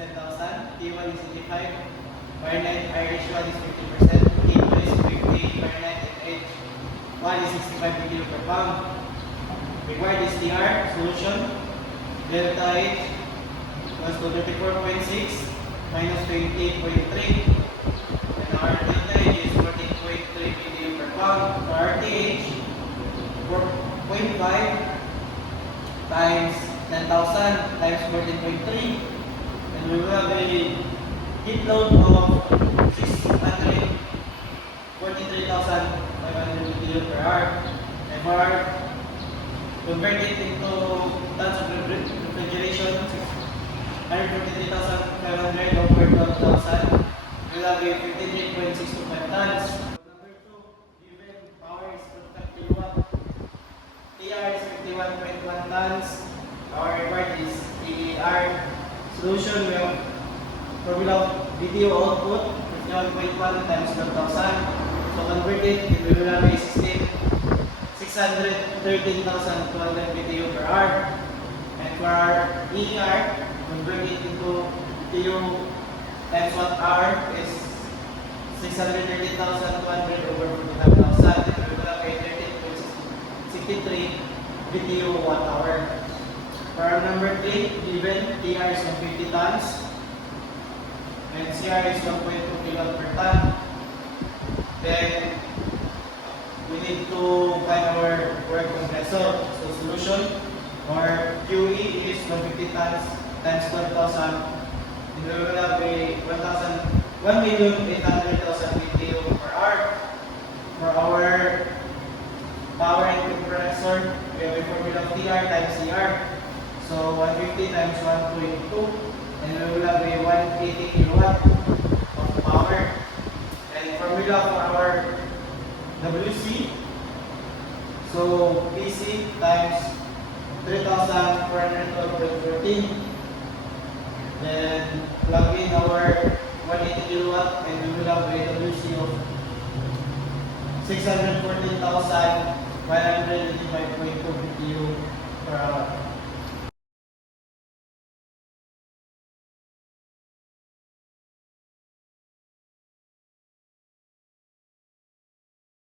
10,000, T1 is 85, Fahrenheit, Irish 1 is 50%, T2 is 50, Fahrenheit, and H1 is 65 kg per pound. Required is TR, solution, delta H was to 34.6 minus 28.3, and our delta H is 14.3 kg per pound. For RTH, 4.5 times 10,000 times 14.3, and we will have a heat load of 643,500 kg per hour. And for convert it into tons of refrigeration, 143,500 over 12,000, we'll have a 53.625 tons. Number 2, given power is 25 kilowatt, TR is 51.1 tons, our required is TR. Solution, we have formula of BTU output, 51.1 times 12,000, so convert it, we will have a 613,200 BTU per hour. And for our ER, convert it into BTU times watt hour is 630,200 over 45,000, and we will have a 13.63 BTU watt hour. For our number 3, given TR is 150 tons and CR is 1.2 kg per ton, then we need to find our work compressor. So solution, our QE is 150 tons times 12,000, and we will have a 1,800,000 BTU per hour. For our power and compressor, we have a formula of TR times CR. So 150 times 1.2, and we will have a 180 kilowatt of power. And formula for our WC, so PC times 3,412.14, then plug in our 180 kilowatt, and we will have a WC of 614,185.2 BTU per hour.